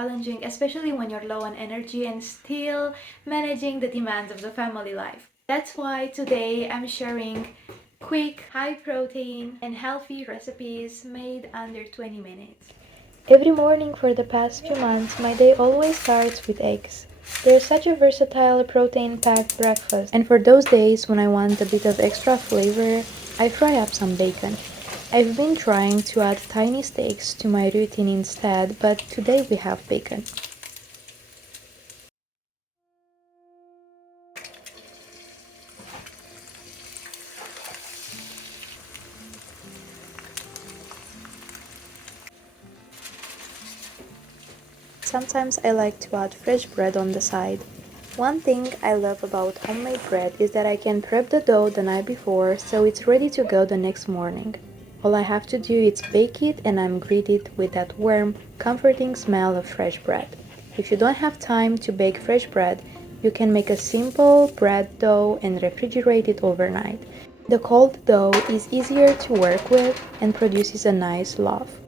challenging, especially when you're low on energy and still managing the demands of the family life. That's why today I'm sharing quick, high protein, and healthy recipes made under 20 minutes. Every morning for the past few months, my day always starts with eggs. They're such a versatile, protein-packed breakfast, and for those days when I want a bit of extra flavor, I fry up some bacon. I've been trying to add tiny steaks to my routine instead, but today we have bacon. Sometimes I like to add fresh bread on the side. One thing I love about homemade bread is that I can prep the dough the night before so it's ready to go the next morning. All I have to do is bake it and I'm greeted with that warm, comforting smell of fresh bread. If you don't have time to bake fresh bread, you can make a simple bread dough and refrigerate it overnight. The cold dough is easier to work with and produces a nice loaf.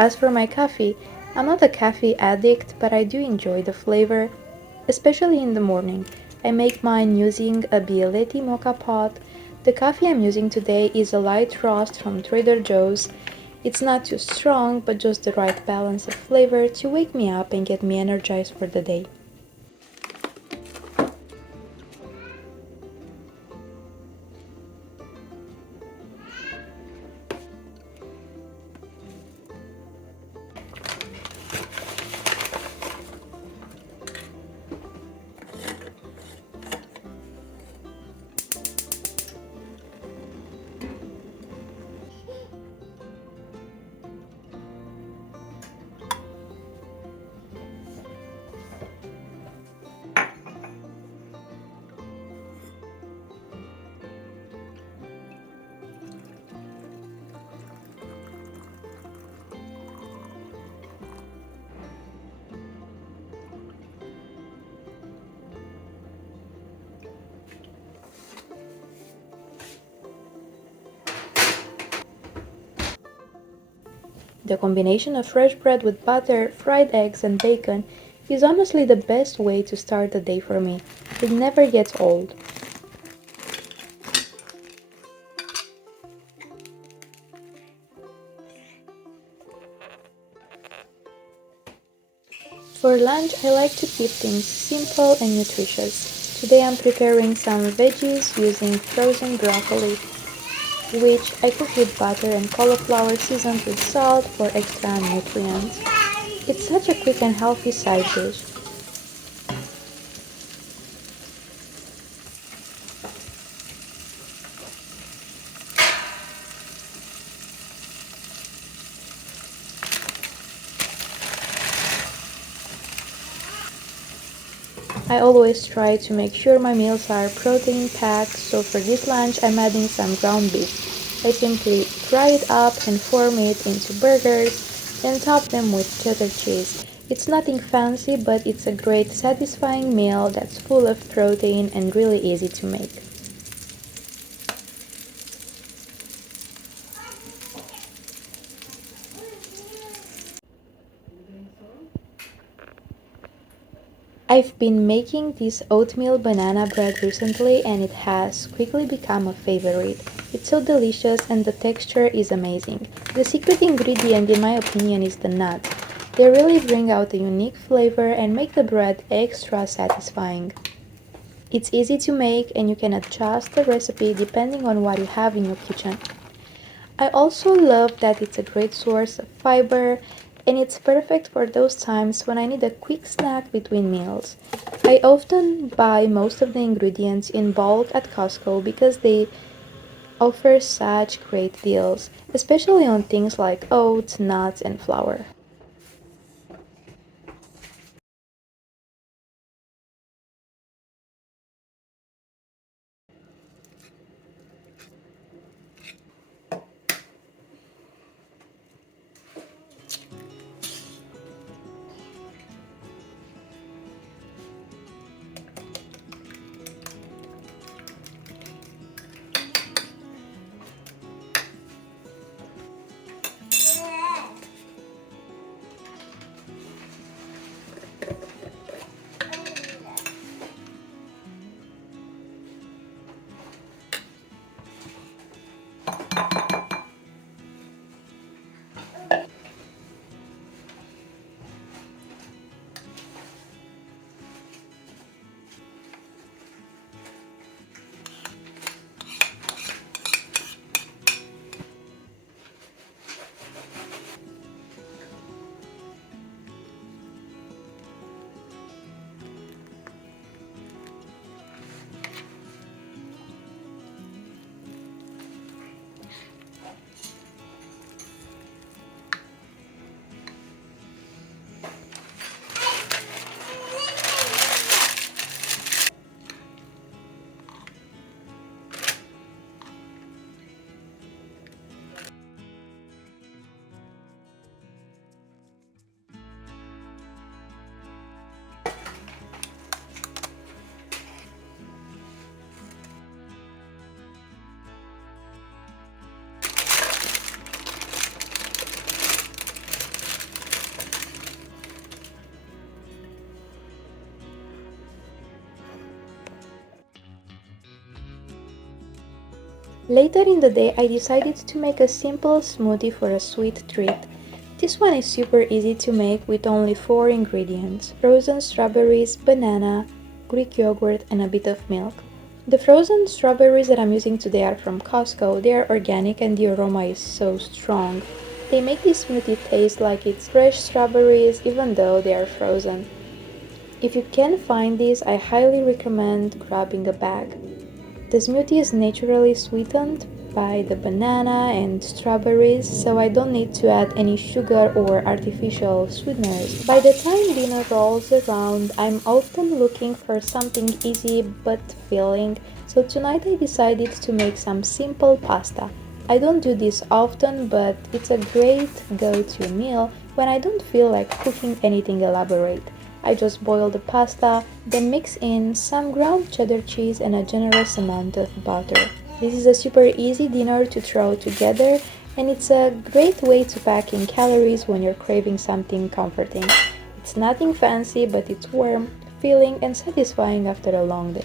As for my coffee, I'm not a coffee addict, but I do enjoy the flavor, especially in the morning. I make mine using a Bialetti mocha pot. The coffee I'm using today is a light roast from Trader Joe's. It's not too strong, but just the right balance of flavor to wake me up and get me energized for the day. The combination of fresh bread with butter, fried eggs, and bacon is honestly the best way to start the day for me. It never gets old. For lunch, I like to keep things simple and nutritious. Today I'm preparing some veggies using frozen broccoli, which I cook with butter and cauliflower seasoned with salt for extra nutrients. It's such a quick and healthy side dish. I always try to make sure my meals are protein packed, so for this lunch I'm adding some ground beef. I simply fry it up and form it into burgers and top them with cheddar cheese. It's nothing fancy, but it's a great satisfying meal that's full of protein and really easy to make. I've been making this oatmeal banana bread recently and it has quickly become a favorite. It's so delicious and the texture is amazing. The secret ingredient in my opinion is the nuts. They really bring out a unique flavor and make the bread extra satisfying. It's easy to make and you can adjust the recipe depending on what you have in your kitchen. I also love that it's a great source of fiber and it's perfect for those times when I need a quick snack between meals. I often buy most of the ingredients in bulk at Costco because they offer such great deals, especially on things like oats, nuts, and flour. Later in the day, I decided to make a simple smoothie for a sweet treat. This one is super easy to make with only 4 ingredients: frozen strawberries, banana, Greek yogurt, and a bit of milk. The frozen strawberries that I'm using today are from Costco. They are organic and the aroma is so strong. They make this smoothie taste like it's fresh strawberries even though they are frozen. If you can find these, I highly recommend grabbing a bag. The smoothie is naturally sweetened by the banana and strawberries, so I don't need to add any sugar or artificial sweeteners. By the time dinner rolls around, I'm often looking for something easy but filling, so tonight I decided to make some simple pasta. I don't do this often, but it's a great go-to meal when I don't feel like cooking anything elaborate. I just boil the pasta, then mix in some ground cheddar cheese and a generous amount of butter. This is a super easy dinner to throw together, and it's a great way to pack in calories when you're craving something comforting. It's nothing fancy, but it's warm, filling, and satisfying after a long day.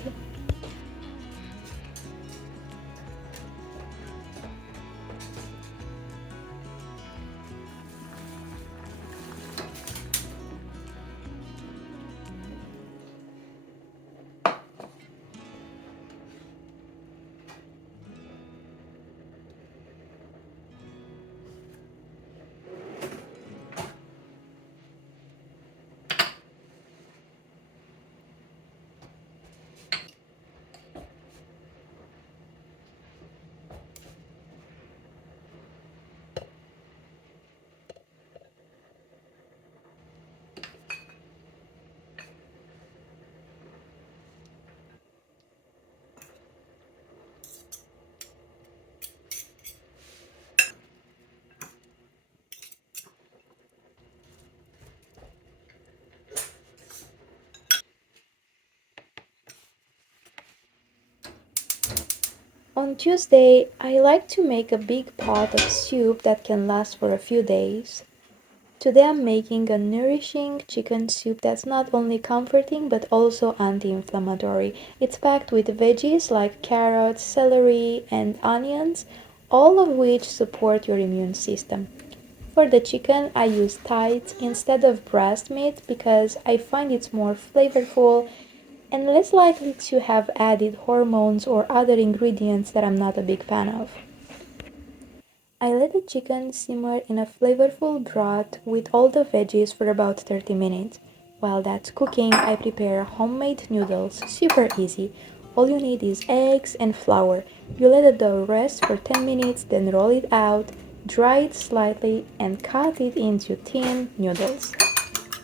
On Tuesday, I like to make a big pot of soup that can last for a few days. Today I'm making a nourishing chicken soup that's not only comforting but also anti-inflammatory. It's packed with veggies like carrots, celery, and onions, all of which support your immune system. For the chicken, I use thighs instead of breast meat because I find it's more flavorful and less likely to have added hormones or other ingredients that I'm not a big fan of. I let the chicken simmer in a flavorful broth with all the veggies for about 30 minutes. While that's cooking, I prepare homemade noodles, super easy. All you need is eggs and flour. You let the dough rest for 10 minutes, then roll it out, dry it slightly, and cut it into thin noodles.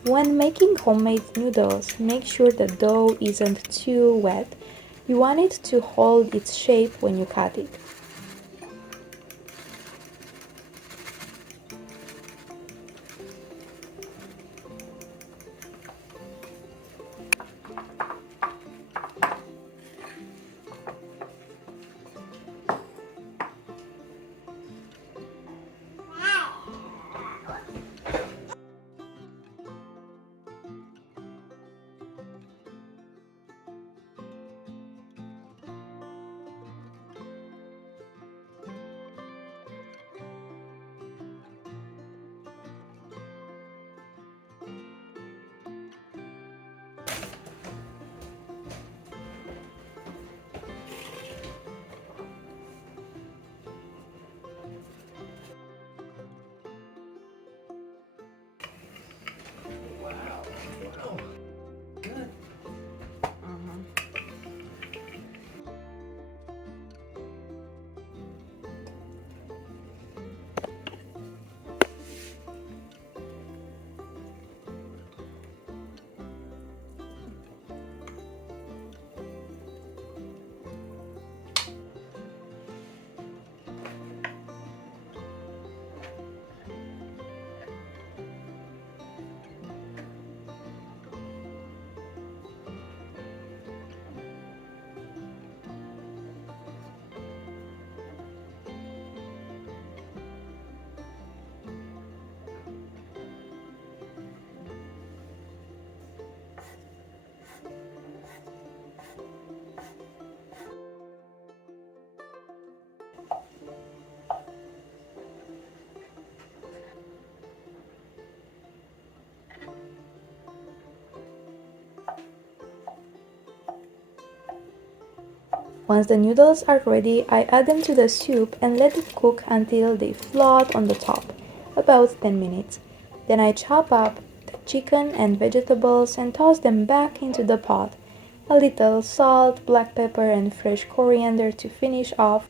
When making homemade noodles, make sure the dough isn't too wet. You want it to hold its shape when you cut it. Oh, good. Once the noodles are ready, I add them to the soup and let it cook until they float on the top, about 10 minutes. Then I chop up the chicken and vegetables and toss them back into the pot. A little salt, black pepper and fresh coriander to finish off.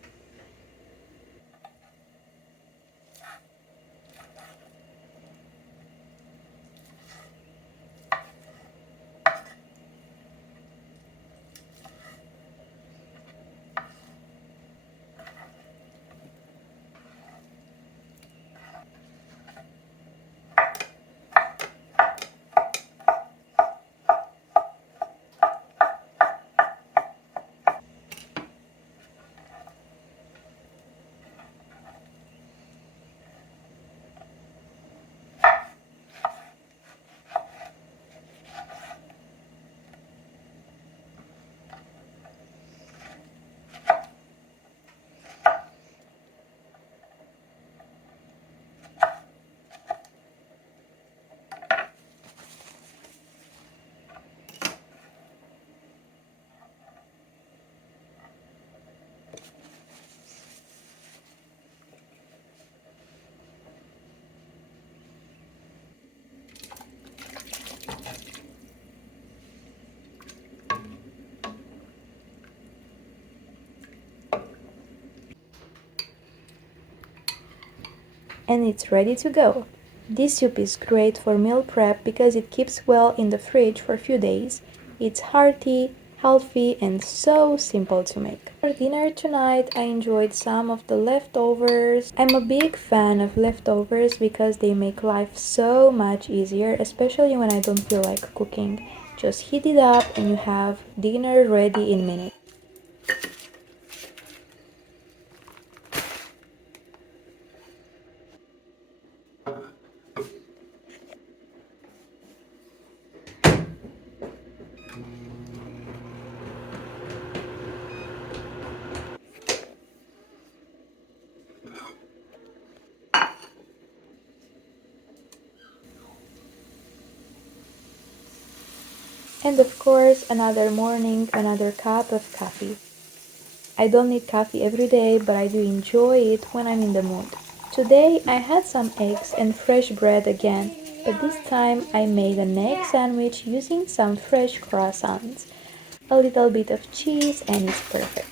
And it's ready to go. This soup is great for meal prep because it keeps well in the fridge for a few days. It's hearty, healthy, and so simple to make. For dinner tonight, I enjoyed some of the leftovers. I'm a big fan of leftovers because they make life so much easier, especially when I don't feel like cooking. Just heat it up and you have dinner ready in minutes. And of course, another morning, another cup of coffee. I don't need coffee every day, but I do enjoy it when I'm in the mood. Today I had some eggs and fresh bread again, but this time I made an egg sandwich using some fresh croissants, a little bit of cheese, and it's perfect.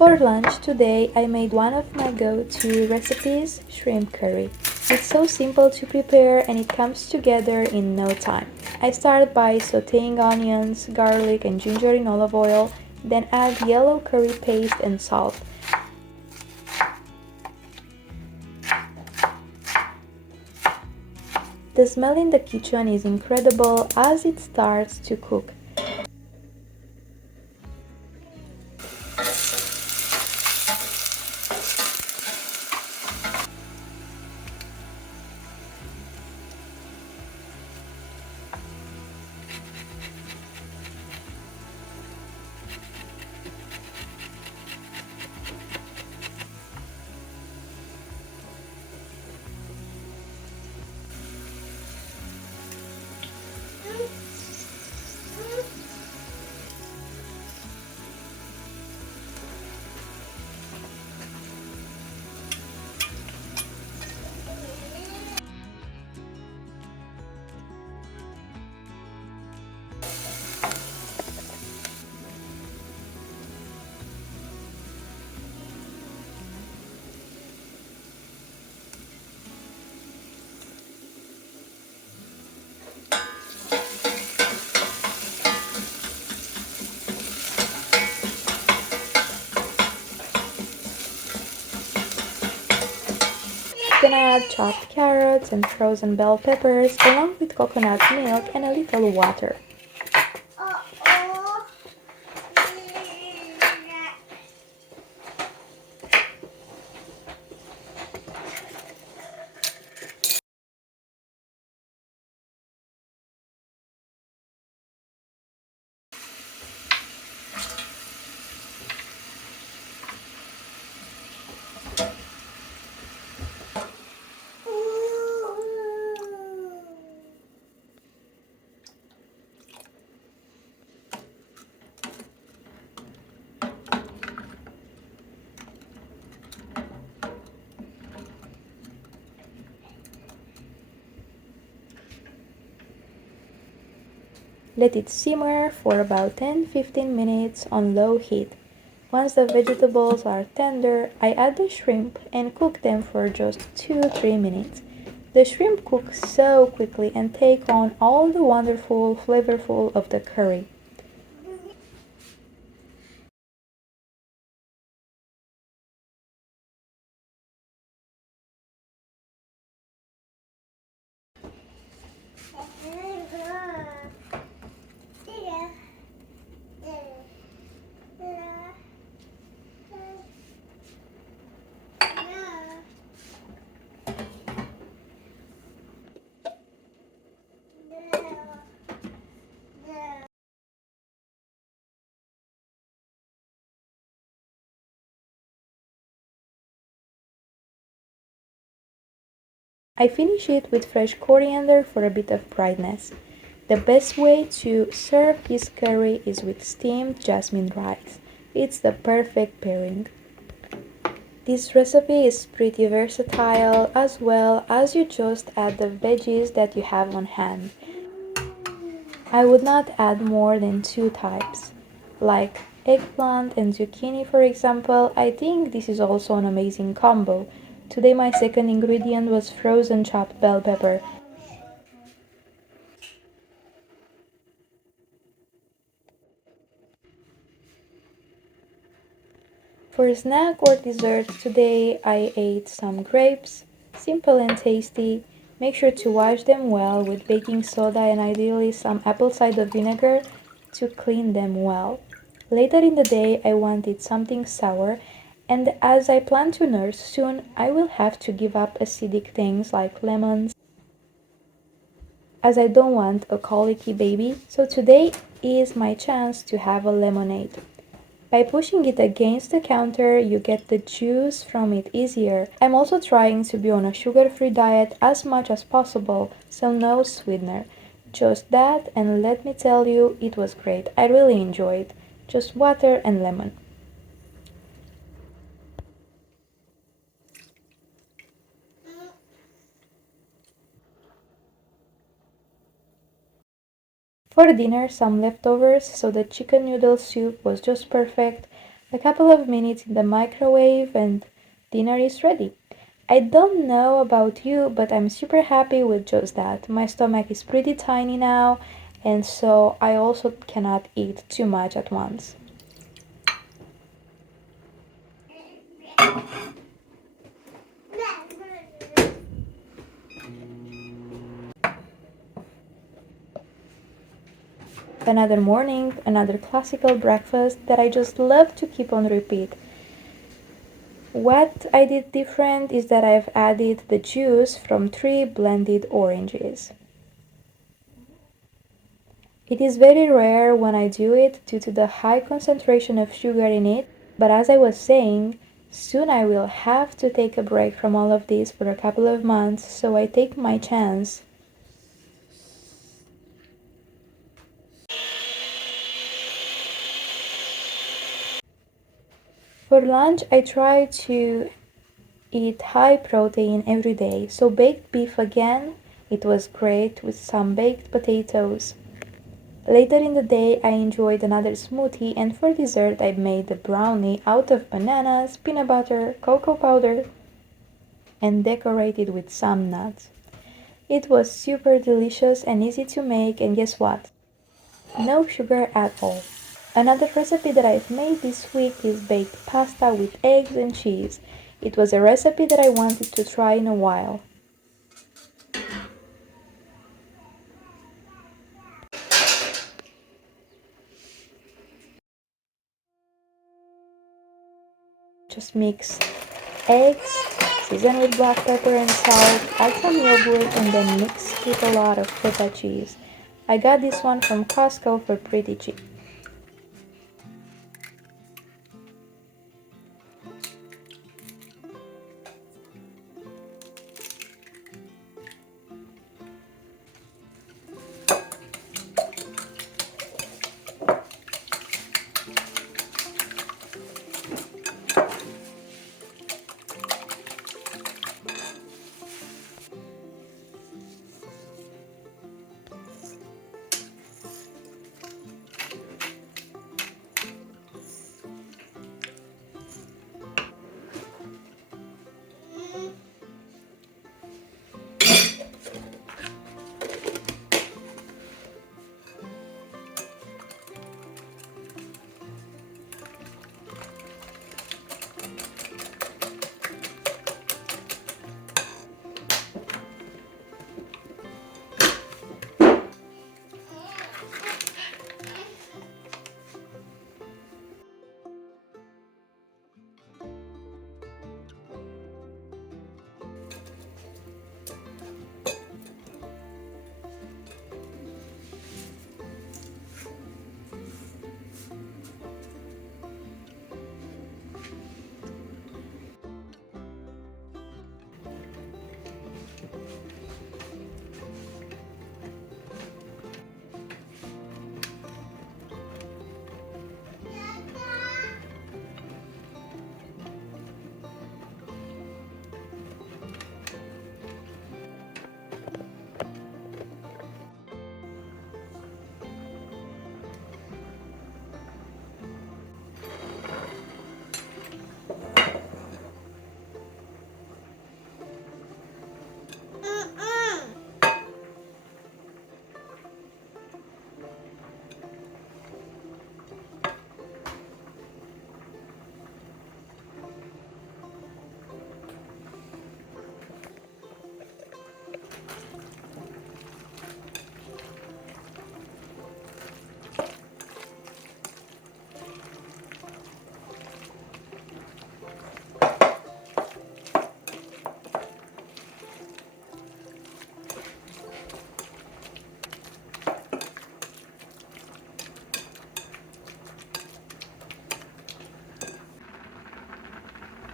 For lunch today, I made one of my go-to recipes, shrimp curry. It's so simple to prepare and it comes together in no time. I start by sautéing onions, garlic and ginger in olive oil, then add yellow curry paste and salt. The smell in the kitchen is incredible as it starts to cook. Then I add chopped carrots and frozen bell peppers along with coconut milk and a little water. Let it simmer for about 10-15 minutes on low heat. Once the vegetables are tender, I add the shrimp and cook them for just 2-3 minutes. The shrimp cook so quickly and take on all the wonderful flavorful of the curry. I finish it with fresh coriander for a bit of brightness. The best way to serve this curry is with steamed jasmine rice. It's the perfect pairing. This recipe is pretty versatile as well as you just add the veggies that you have on hand. I would not add more than two types, like eggplant and zucchini for example. I think this is also an amazing combo. Today my second ingredient was frozen chopped bell pepper. For a snack or dessert today I ate some grapes, simple and tasty. Make sure to wash them well with baking soda and ideally some apple cider vinegar to clean them well. Later in the day I wanted something sour, and as I plan to nurse soon I will have to give up acidic things like lemons as I don't want a colicky baby, so today is my chance to have a lemonade. By pushing it against the counter, you get the juice from it easier. I'm also trying to be on a sugar-free diet as much as possible, so no sweetener. Just that, and let me tell you, it was great. I really enjoyed. Just water and lemon. For dinner, some leftovers, so the chicken noodle soup was just perfect. A couple of minutes in the microwave and dinner is ready. I don't know about you, but I'm super happy with just that. My stomach is pretty tiny now, and so I also cannot eat too much at once. Another morning, another classical breakfast that I just love to keep on repeat. What I did different is that I've added the juice from 3 blended oranges. It is very rare when I do it due to the high concentration of sugar in it, but as I was saying, soon I will have to take a break from all of this for a couple of months, so I take my chance. For lunch, I try to eat high protein every day, so baked beef again, it was great with some baked potatoes. Later in the day, I enjoyed another smoothie, and for dessert, I made a brownie out of bananas, peanut butter, cocoa powder, and decorated with some nuts. It was super delicious and easy to make, and guess what? No sugar at all. Another recipe that I've made this week is baked pasta with eggs and cheese. It was a recipe that I wanted to try in a while. Just mix eggs, season with black pepper and salt, add some yogurt, and then mix with a lot of feta cheese. I got this one from Costco for pretty cheap.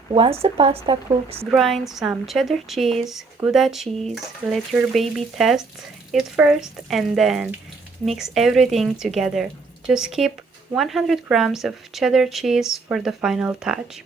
Once the pasta cooks, grind some cheddar cheese, Gouda cheese, let your baby test it first, and then mix everything together. Just keep 100 grams of cheddar cheese for the final touch.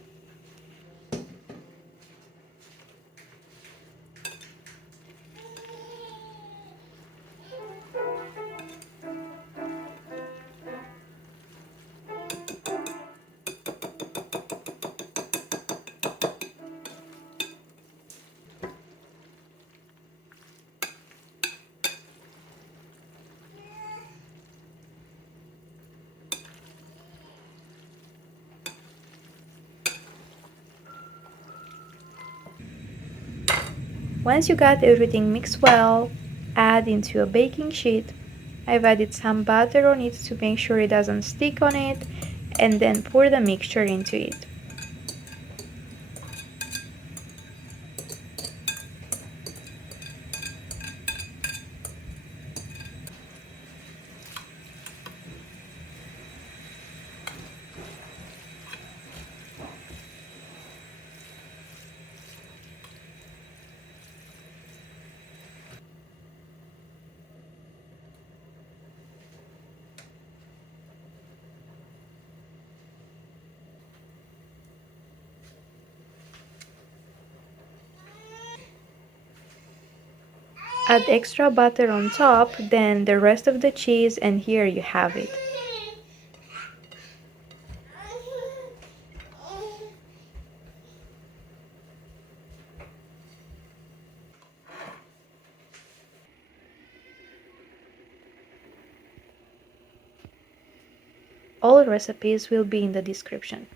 Once you got everything mixed well, add into a baking sheet. I've added some butter on it to make sure it doesn't stick on it, and then pour the mixture into it. Add extra butter on top, then the rest of the cheese, and here you have it. All recipes will be in the description.